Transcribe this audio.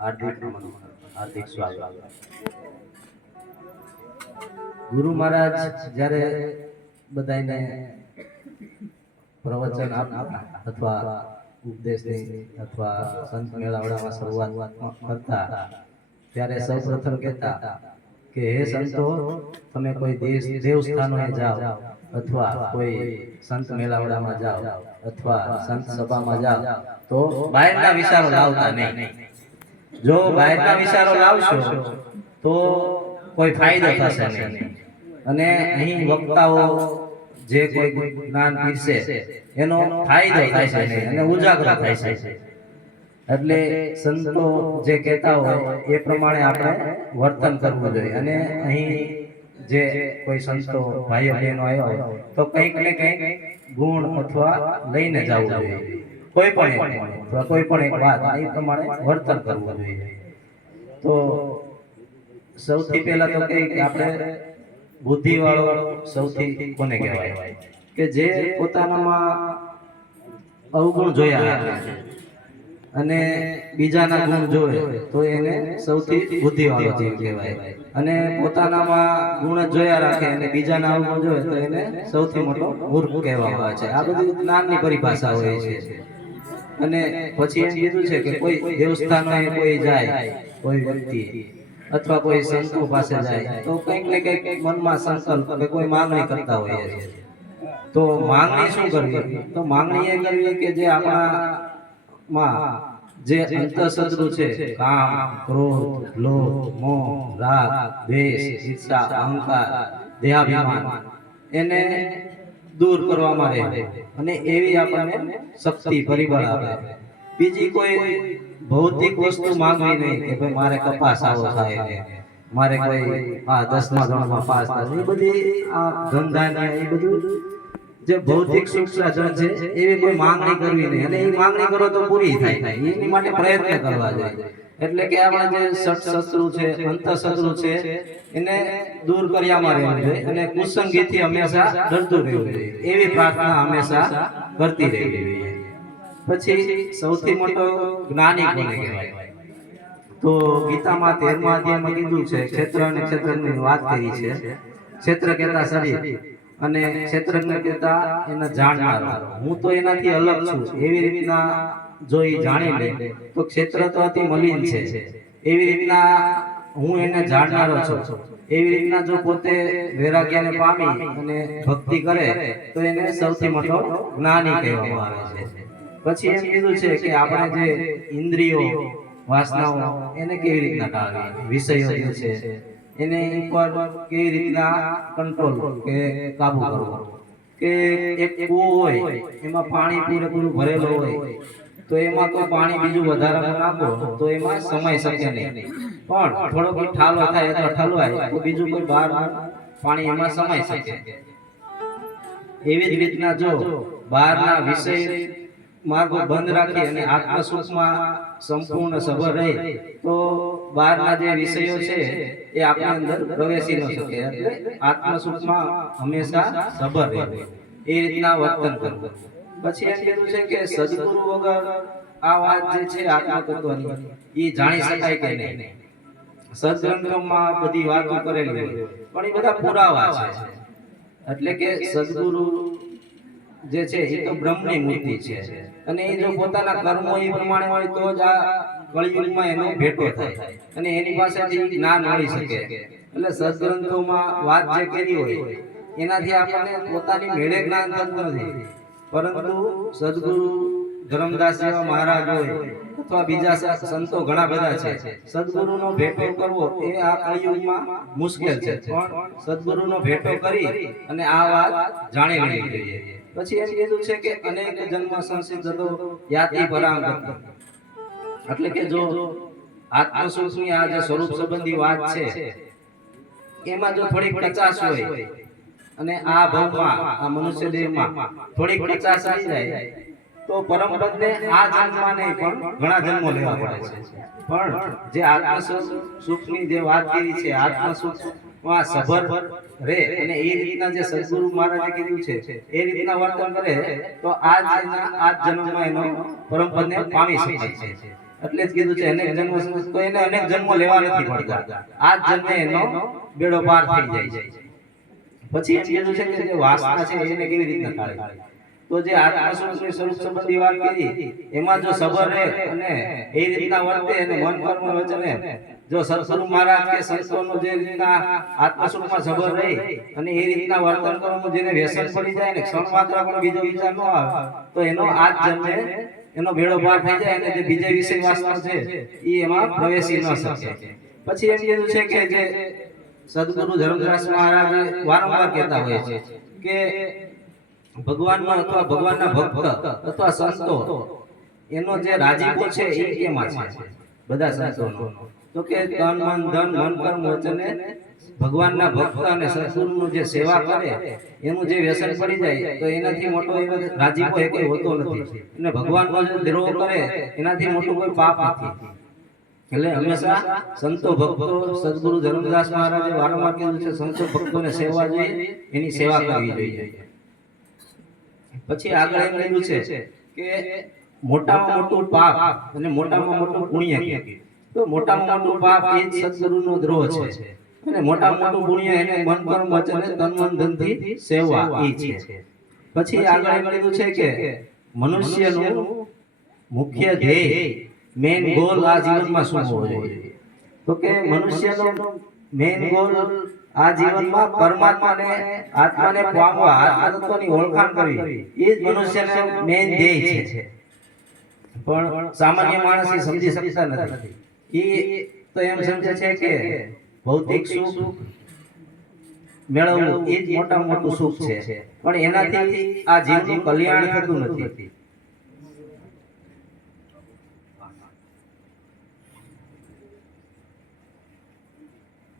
હાર્દિક સ્વાગત। ગુરુ મહારાજ જ્યારે બધાને પ્રવચન આપતા અથવા ઉપદેશની અથવા સંત મેળાવડામાં શરૂઆત કરતા ત્યારે સૌપ્રથમ કહેતા કે હે સંતો, તમે કોઈ દેવસ્થાનોએ જાઓ અથવા કોઈ સંત મેળાવડામાં જાઓ અથવા સંત સભામાં જાઓ તો બહારના વિચારો લાવતા નહીં। જો બહારના વિચારો લાવશો તો કોઈ ફાયદો થશે નહીં અને અહીં વક્તાઓ જે કોઈ જ્ઞાન પીરસે એનો ફાયદો થાય છે નહીં અને ઉજાગરો થાય છે। એટલે સંતો જે કહેતા હોય એ પ્રમાણે આપણે વર્તન કરવું જોઈએ અને અહીં જે કોઈ સંતો ભાઈઓ બહેનો આવ્યા હોય તો કંઈક ને કંઈક ગુણ અથવા લઈને જવું જોઈએ। કોઈ પણ એક વાત એ પ્રમાણે વર્તન કરવું જોઈએ। તો સૌથી પહેલા તો કઈ કે આપણે બુદ્ધિ વાળો સૌથી કોને કહેવાય કે જે પોતાનામાં અવગુણ જોયા રાખે અને બીજાના ગુણ જોવે તો એને સૌથી બુદ્ધિ વાળો જીવ કહેવાય અને પોતાનામાં ગુણ જોયા રાખે અને બીજાના અવગુણ જોવે તો એને સૌથી મોટો મૂર્ખ કહેવામાં આવે છે। આ બધી જ્ઞાનની પરિભાષા હોય છે। અને પછી એમ કીધું છે કે કોઈ દેવસ્થાનોએ કોઈ જાય, કોઈ વ્યક્તિ અથવા કોઈ સંતો પાસે જાય તો કંઈક ને કંઈક મનમાં સંકલ્પ કે કોઈ માંગણી કરતા હોઈએ છે। તો માંગણી શું કરવી? તો માંગણી એ કરવી કે જે આપણામાં જે અંતઃશત્રુ છે, કામ, ક્રોધ, લોભ, મોહ, રાગ, દ્વેષ, ઈર્ષા, અહંકાર, દેહાભિમાન એને દૂર કરવામાં રહે અને એવી આપણને શક્તિ પરિબળ આપે। બીજી કોઈ ભૌતિક વસ્તુ માંગવી નહીં કે ભાઈ મારે કપાસ આવો થાય ને મારે કોઈ 10મા ધોરણમાં પાસ થાય, એ બધી આ ધંધા એ બધું જે ભૌતિક સુખ સાધન છે એવી કોઈ માંગણી કરવી નહીં અને એ માંગણી કરો તો પૂરી થાય એની માટે પ્રયત્ન કરવા જોઈએ। એટલે કે આપણા જે શત્રુ છે, અંતઃશત્રુ છે એને દૂર કર્યામાં રહેવું જોઈએ અને કુસંગીથી હંમેશા ડરતું રહેવું જોઈએ, એવી પ્રાર્થના હંમેશા કરતી રહેવી જોઈએ। પછી સૌથી મોટો જ્ઞાની કોને કહેવાય? તો ગીતામાં 13મા અધ્યાયમાં કીધું છે, ક્ષેત્ર અને ક્ષેત્રની વાત કરી છે। ક્ષેત્ર કહેતા શરીર અને ક્ષેત્રજ્ઞ કહેતા એના જાણનારો। હું તો એનાથી અલગ છું એવી રીતના જો એ જાણી લે તો ક્ષેત્ર તો અતિ મલિન છે, એવી રીતના હું એને જાણનારો છું એવી રીતના જો પોતે વૈરાગ્યને પામી અને ભક્તિ કરે તો એને સૌથી મોટો જ્ઞાની કહેવામાં આવે છે। પછી એમ કીધું છે કે આપણે જે ઇન્દ્રિયો વાસનાઓ એને કેવી રીતના ટાળવી, વિષયો જે છે એને ઉપર કેવી રીતના કંટ્રોલ કે કાબુ કરવો। કે એક કૂવો હોય એમાં પાણી પૂરેપૂરું ભરેલું હોય તો એમાં કોઈ પાણી બીજું વધારે નાખો તો એમાં સમાઈ શકે નહીં, પણ થોડો કોઈ ઠાલો થાય અથવા ઠલવાય તો બીજું કોઈ બહાર પાણી એમાં સમાઈ શકે। એવી જ રીતના જો બહારના વિષય માર્ગો બંધ રાખી અને આત્મસુખમાં સંપૂર્ણ સભર રહે તો બહારના જે વિષયો છે એ આપણી અંદર પ્રવેશી ન શકે, એટલે આત્મસુખમાં હંમેશા સભર રહે એ રીતના વર્તન કરવું। પછી એમ કીધું છે કે સદગુરુ વગર આ વાત જે છે આત્મતત્વની એ જાણી શકાય કે નહીં। સદગ્રંથોમાં બધી વાતો કરેલી હોય પણ એ બધા પુરાવા છે, એટલે કે સદગુરુ જે છે એ તો બ્રહ્મની મૂર્તિ છે અને એ જો પોતાના કર્મો એ પ્રમાણે હોય તો જ આ કળિયુગમાં એનો ભેટો થાય અને એની પાસેથી જ્ઞાન મળી શકે। એટલે સદગ્રંથોમાં વાત જે કરી હોય એનાથી આપણને પોતાની મેળે જ્ઞાન થતું નથી, પરંતુ સદગુરુ ધર્મદાસ જેવા મહારાજ હોય અથવા બીજા સંતો ઘણા બધા છે, સદગુરુનો ભેટો કરવો એ આ કળિયુગમાં મુશ્કેલ છે, પણ સદગુરુનો ભેટો કરી અને આ વાત જાણી લેવી જોઈએ। પછી એમ કીધું છે કે અનેક જન્મ સંસિદ્ધતો યાતિ પરાંગતિ, એટલે કે જો આત્મસુખની આ જે સ્વરૂપ સંબંધી વાત છે એમાં જો થોડીક કચાશ હોય અને આ ભવમાં આ મનુષ્ય દેહમાં થોડીક કચાશ આવી જાય તો પરમપદને આ જન્મમાં નહીં પણ ઘણા જન્મો લેવા પડે છે। પણ જે આત્મસુખની જે વાત કરી છે, આત્મસુખમાં સભર રે અને એ રીતના જે સદગુરુ મહારાજે કીધું છે એ રીતના વર્તન કરે તો આ જન્મમાં એનો પરમપદને પામી શકાય છે। એટલે જ કીધું છે અનેક જન્મ તો એને અનેક જન્મો લેવા નથી પડતા, આ જ જન્મે એનો બેડો પાર થઈ જાય છે. પછી એમ કીધું છે કે જે વાસના છે એને કેવી રીતના ટાળે, તો જે આત્મા સ્વરૂપની સ્વરૂપ સંબંધી વાત કરી એમાં જો સબર રહે અને એ રીતના વર્તે અને મન કર્મ વચને જો સદગુરુ મહારાજ કે સંતોનો જે રીતના આત્મા સ્વરૂપમાં સબર રહે અને એ રીતના વર્તન કરવાનું જેને વ્યસન પડી જાય ને ક્ષણ માત્ર પણ બીજો વિચાર ન આવે તો એનો આ જ જન્મે એનો બેડો પાર થઈ જાય અને જે બીજા વિષય વાસના છે એ એમાં પ્રવેશી ન શકે. પછી એમ કીધું છે કે જે સદગુરુ ધર્મદાસ મહારાજ વારંવાર કહેતા હોય છે કે ભગવાનનો અથવા ભગવાનના ભક્ત અથવા સંતો એનો જે રાજીપો છે એ એમાં છે બધા સંતોનો, તો કે તન મન ધન મન કર્મ વચને ભગવાનના ભક્ત અને સદગુરુનું જે સેવા કરે એનું જે વ્યસન પડી જાય તો એનાથી મોટો એનો રાજીપો એ કોઈ હોતો નથી અને ભગવાનનો જે દ્રોહ કરે એનાથી મોટું કોઈ પાપ નથી. એટલે હંમેશા સંતો ભક્તો સદગુરુ ધર્મદાસ મહારાજે વારંવાર કીધું છે સંતો ભક્તોને સેવા જોઈએ, એની સેવા કરવી જોઈએ. પછી આગળ એમ કીધું છે કે મોટામાં મોટું પાપ અને મોટામાં મોટું પુણ્ય કે તો મોટામાં મોટું પાપ એ જ સદગુરુનો દ્રોહ છે અને મોટામાં મોટું પુણ્ય એને મન કર્મ વચને તન મન ધનથી સેવા એ છે. પછી આગળ એમ કીધું છે કે મનુષ્યનું મુખ્ય ધ્યેય મેન ગોલ આ જીવનમાં શું હોવો જોઈએ, તો કે મનુષ્યનો મેન ગોલ આ જીવનમાં પરમાત્માને આત્માને પામવા આત્મા તત્વની ઓળખાણ કરવી એ જ મનુષ્યનો મેન ધ્યેય છે. પણ સામાન્ય માણસ એ સમજી શકતા નથી, એ તો એમ સમજે છે કે ભૌતિક સુખ મેળવવું એ જ મોટામાં મોટું સુખ છે પણ એનાથી આ જીવનું કલ્યાણ થતું નથી.